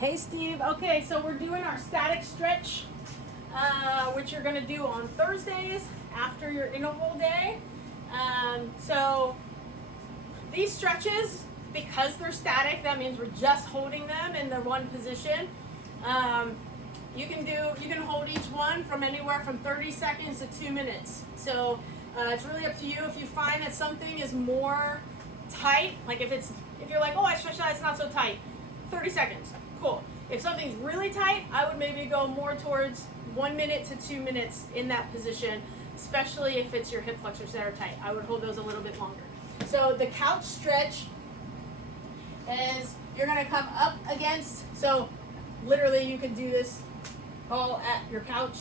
Hey Steve, okay, so we're doing our static stretch, which you're gonna do on Thursdays after your interval day. So these stretches, because they're static, that means we're just holding them in the one position. You can hold each one from anywhere from 30 seconds to 2 minutes. So it's really up to you. If you find that something is more tight, like if you're like, oh, I stretched that, it's not so tight, 30 seconds, cool. If something's really tight, I would maybe go more towards 1 minute to 2 minutes in that position, especially if it's your hip flexors that are tight. I would hold those a little bit longer. So the couch stretch is you're gonna come up against, so literally you can do this all at your couch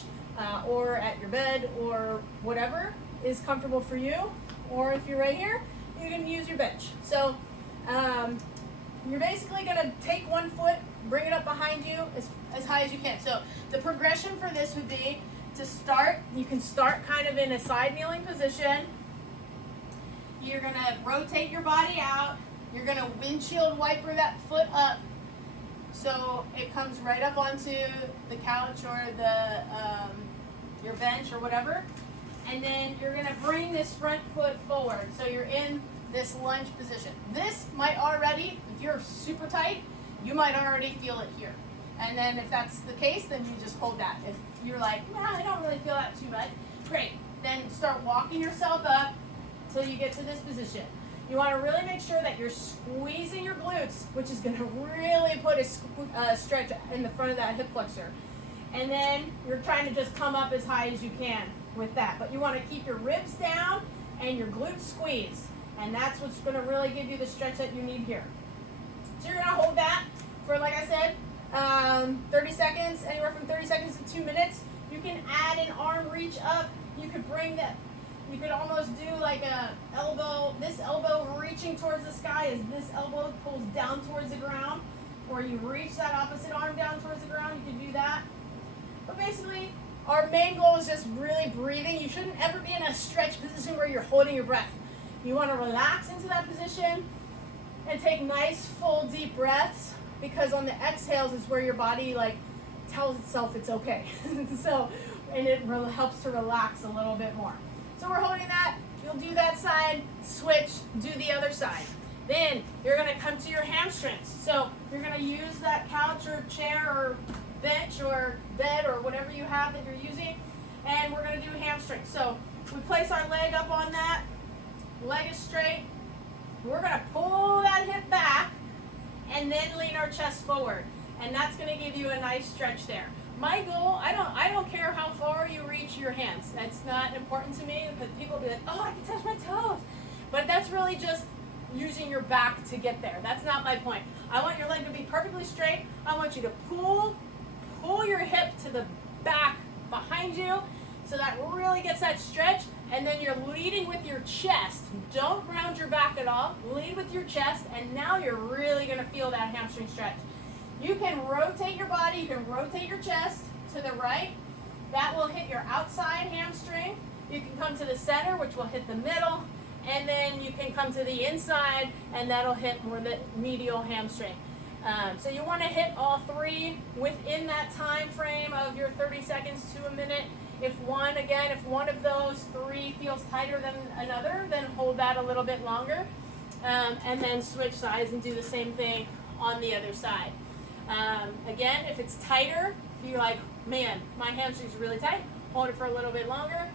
or at your bed or whatever is comfortable for you. Or if you're right here, you can use your bench. So you're basically gonna take one foot, bring it up behind you as high as you can. So the progression for this would be to start, you can start kind of in a side kneeling position. You're gonna rotate your body out. You're gonna windshield wiper that foot up so it comes right up onto the couch or the your bench or whatever. And then you're gonna bring this front foot forward. So you're in this lunge position. This might already, if you're super tight, you might already feel it here. And then if that's the case, then you just hold that. If you're like, nah, I don't really feel that too much, great. Then start walking yourself up till you get to this position. You want to really make sure that you're squeezing your glutes, which is going to really put a stretch in the front of that hip flexor. And then you're trying to just come up as high as you can with that. But you want to keep your ribs down and your glutes squeezed. And that's what's going to really give you the stretch that you need here. So you're going to hold that for, like I said, 30 seconds, anywhere from 30 seconds to 2 minutes. You can add an arm reach up. You could bring that. You could almost do like a elbow, this elbow reaching towards the sky as this elbow pulls down towards the ground, or you reach that opposite arm down towards the ground, you can do that. But basically, our main goal is just really breathing. You shouldn't ever be in a stretch position where you're holding your breath. You want to relax into that position and take nice, full, deep breaths, because on the exhales is where your body like tells itself it's okay. So, and it really helps to relax a little bit more. So we're holding that, you'll do that side, switch, do the other side. Then you're gonna come to your hamstrings. So you're gonna use that couch or chair or bench or bed or whatever you have that you're using, and we're gonna do hamstrings. So we place our leg up on that, leg is straight. We're gonna pull that hip back and then lean our chest forward. And that's gonna give you a nice stretch there. My goal, I don't care how far you reach your hands. That's not important to me, because people be like, oh, I can touch my toes. But that's really just using your back to get there. That's not my point. I want your leg to be perfectly straight. I want you to pull your hip to the back behind you, so that really gets that stretch. And then you're leading with your chest. Don't round your back at all. Lead with your chest, and now you're really gonna feel that hamstring stretch. You can rotate your body, you can rotate your chest to the right. That will hit your outside hamstring. You can come to the center, which will hit the middle. And then you can come to the inside, and that'll hit more the medial hamstring. So you want to hit all three within that time frame of your 30 seconds to a minute. If one of those three feels tighter than another, then hold that a little bit longer. And then switch sides and do the same thing on the other side. Again, if it's tighter, if you're like, man, my hamstring's really tight, hold it for a little bit longer.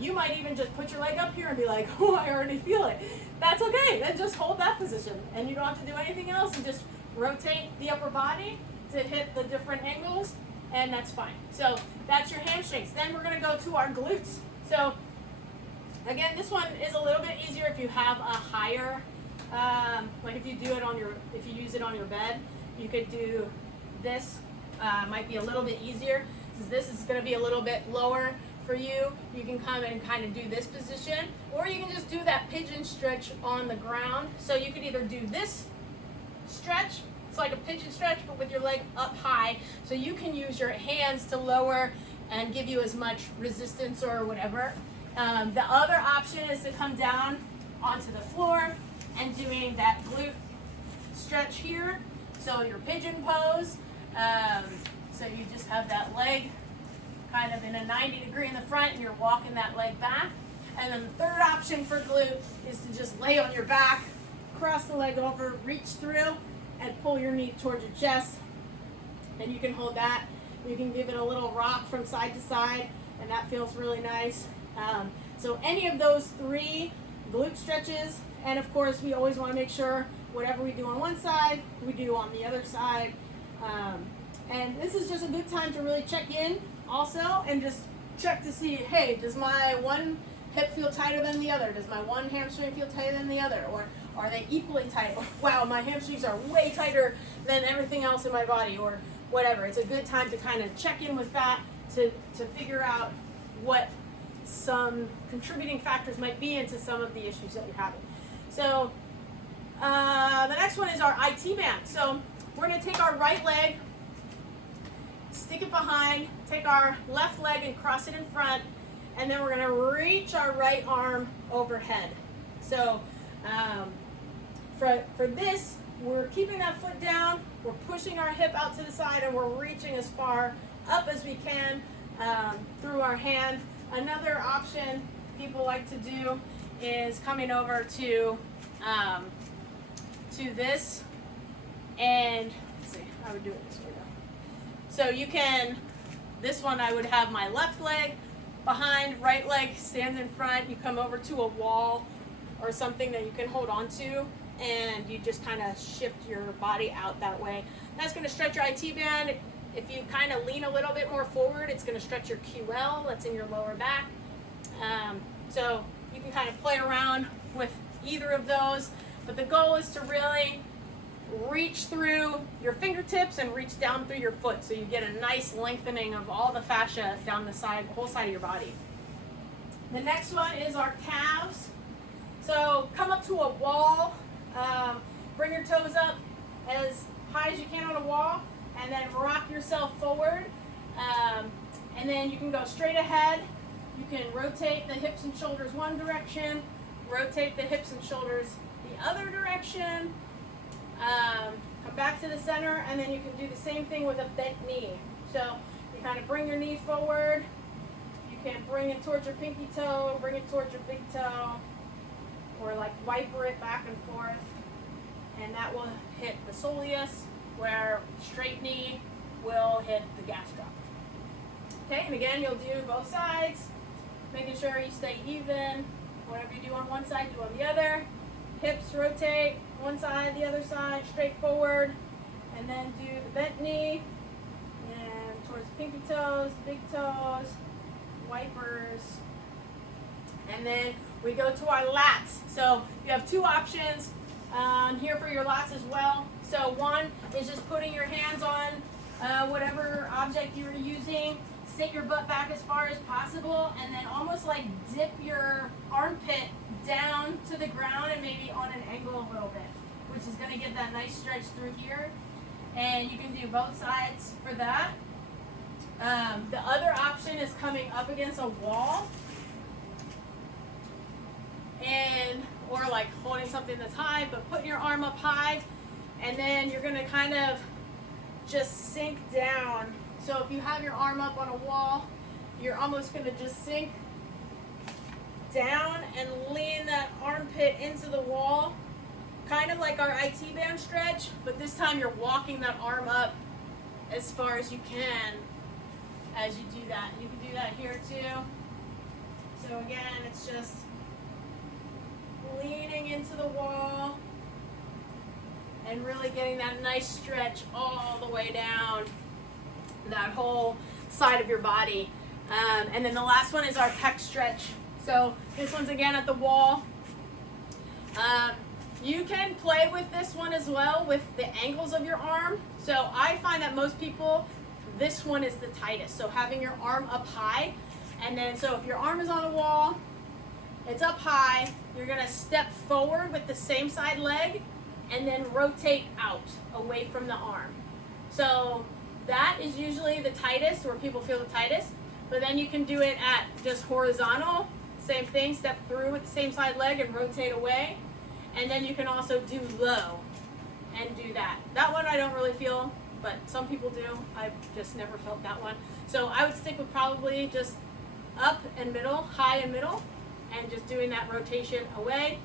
You might even just put your leg up here and be like, oh, I already feel it. That's okay. Then just hold that position. And you don't have to do anything else. And just rotate the upper body to hit the different angles, and that's fine. So that's your hamstrings. Then we're going to go to our glutes. So again, this one is a little bit easier if you have a higher, like if you use it on your bed. You could do this, might be a little bit easier. Since this is going to be a little bit lower for you, you can come and kind of do this position, or you can just do that pigeon stretch on the ground. So you could either do this stretch, it's like a pigeon stretch, but with your leg up high, so you can use your hands to lower and give you as much resistance or whatever. The other option is to come down onto the floor and doing that glute stretch here. So your pigeon pose, so you just have that leg kind of in a 90 degree in the front and you're walking that leg back. And then the third option for glute is to just lay on your back, cross the leg over, reach through, and pull your knee towards your chest. And you can hold that. You can give it a little rock from side to side, and that feels really nice. So any of those three glute stretches, and of course we always want to make sure whatever we do on one side, we do on the other side. And this is just a good time to really check in also and just check to see, hey, does my one hip feel tighter than the other? Does my one hamstring feel tighter than the other? Or are they equally tight? Or, wow, my hamstrings are way tighter than everything else in my body, or whatever. It's a good time to kind of check in with that to figure out what some contributing factors might be into some of the issues that you're having. So the next one is our IT band. So we're going to take our right leg, stick it behind, take our left leg and cross it in front, and then we're going to reach our right arm overhead. So for this, we're keeping that foot down, we're pushing our hip out to the side, and we're reaching as far up as we can through our hand. Another option people like to do is coming over to this, and let's see, I would do it this way though. So you can, this one I would have my left leg behind, right leg stands in front, you come over to a wall or something that you can hold on to, and you just kind of shift your body out that way. That's going to stretch your IT band. If you kind of lean a little bit more forward, it's going to stretch your QL, that's in your lower back. So you can kind of play around with either of those, but the goal is to really reach through your fingertips and reach down through your foot, so you get a nice lengthening of all the fascia down the side, the whole side of your body. The next one is our calves. So come up to a wall, bring your toes up as high as you can on a wall, and then rock yourself forward, and then you can go straight ahead. You can rotate the hips and shoulders one direction, rotate the hips and shoulders the other direction, come back to the center, and then you can do the same thing with a bent knee. So you kind of bring your knee forward, you can bring it towards your pinky toe, bring it towards your big toe, or like wiper it back and forth, and that will hit the soleus, where straight knee will hit the gastroc. Okay, and again, you'll do both sides, making sure you stay even. Whatever you do on one side, do on the other. Hips rotate, one side, the other side, straight forward, and then do the bent knee, and towards the pinky toes, big toes, wipers, and then we go to our lats. So you have two options here for your lats as well. So one is just putting your hands on whatever object you're using, sit your butt back as far as possible, and then almost like dip your armpit down to the ground and maybe on an angle a little bit, which is going to get that nice stretch through here. And you can do both sides for that. The other option is coming up against a wall, or like holding something that's high, but putting your arm up high, and then you're going to kind of just sink down. So if you have your arm up on a wall, you're almost going to just sink down and lean that armpit into the wall, kind of like our IT band stretch, but this time you're walking that arm up as far as you can as you do that. You can do that here too. So again, it's just leaning into the wall and really getting that nice stretch all the way down that whole side of your body. And then the last one is our pec stretch. So this one's again at the wall. You can play with this one as well with the angles of your arm. So I find that most people, this one is the tightest. So having your arm up high, and then so if your arm is on a wall, it's up high, you're gonna step forward with the same side leg and then rotate out away from the arm. So that is usually the tightest, where people feel the tightest. But then you can do it at just horizontal, same thing, step through with the same side leg and rotate away. And then you can also do low. and do that. That one I don't really feel, but some people do. I've just never felt that one. So I would stick with probably just up and middle, high and middle, and just doing that rotation away.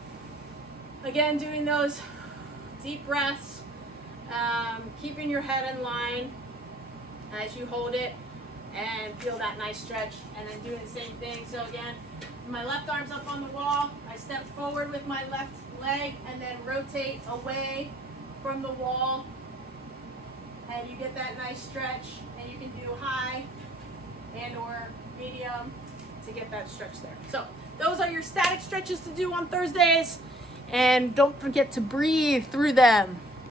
Again, doing those deep breaths, keeping your head in line as you hold it and feel that nice stretch, and then doing the same thing. So again, my left arm's up on the wall, I step forward with my left leg and then rotate away from the wall, and you get that nice stretch, and you can do high and or medium to get that stretch there. So those are your static stretches to do on Thursdays, and don't forget to breathe through them.